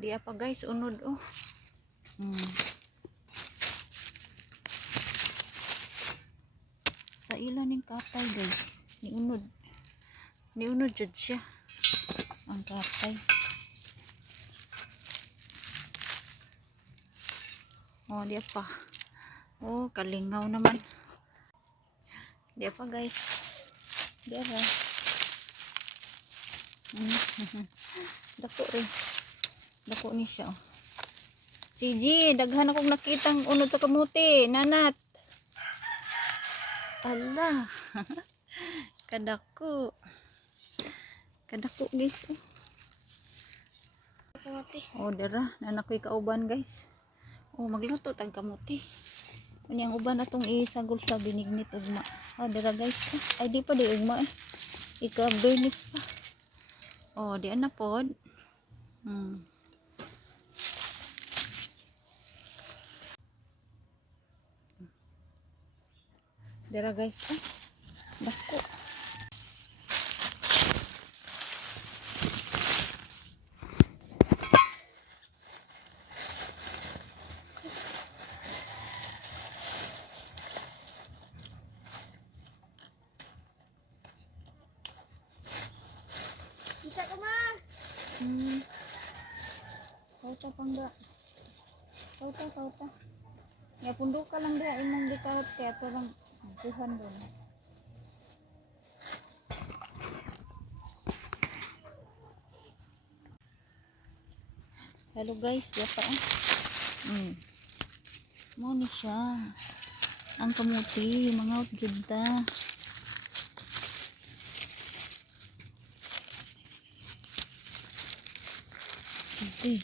Di apa guys, unod oh. Sa ila ning katay guys, ni unod jud siya ang katay. Oh, di apa. Oh, kalingaw naman. Di apa guys. Di ara. Dako rin. Dako ni siya oh. CG, daghan akong nakitang unod sa kamuti, nanat. Ala. Kadako. Kadako guys oh. Kamuti. Oh, dara, nanakoy kauban guys. Oh, magluto tag kamuti. Ano yung uban atong isagol sa binignit ugma. Oh, dara guys. Ay di pa di ugma eh. Ika-burnis pa. Oh, di na pod. Dara guys. Dako. Bisa ka ma. Kauta pangga. Kauta. Ya pundok ka lang dia imong dikarat kaya to lang buhan doon. Hello guys, dapat mo ni siya. Ang kamuti, mga utjud. Okay.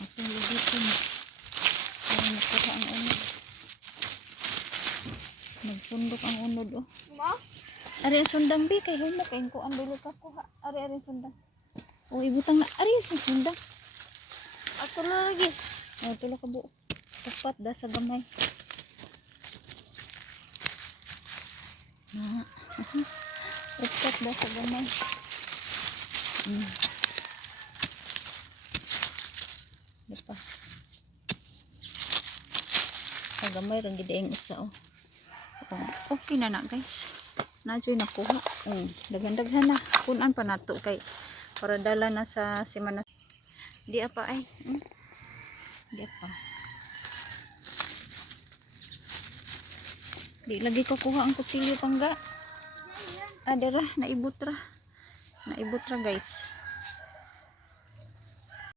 Ako lugitin. Ay, nakuha ang unod. Nagpundok ang unod, oh. Ma? Ari ang sundang, bi. Kay humo, kay kuan dili ka kuha. Ari ang sundang. Oh, ibutang na. Ari ang sundang. Ato na lagi. Oh, tulo ka buo. Tapat da sa gamay. Na. Tapat da sa gamay. Diba? Sa gamay rin gidaing isa oh. Okay na guys. Nadyo'y nakuha. Daghan-daghan na. Kunan pa nato kay para dala na sa semana. Di apa ay. Di apa. Di lagi ko kuha ang kutilyo pangga. Adera, naibot ra guys.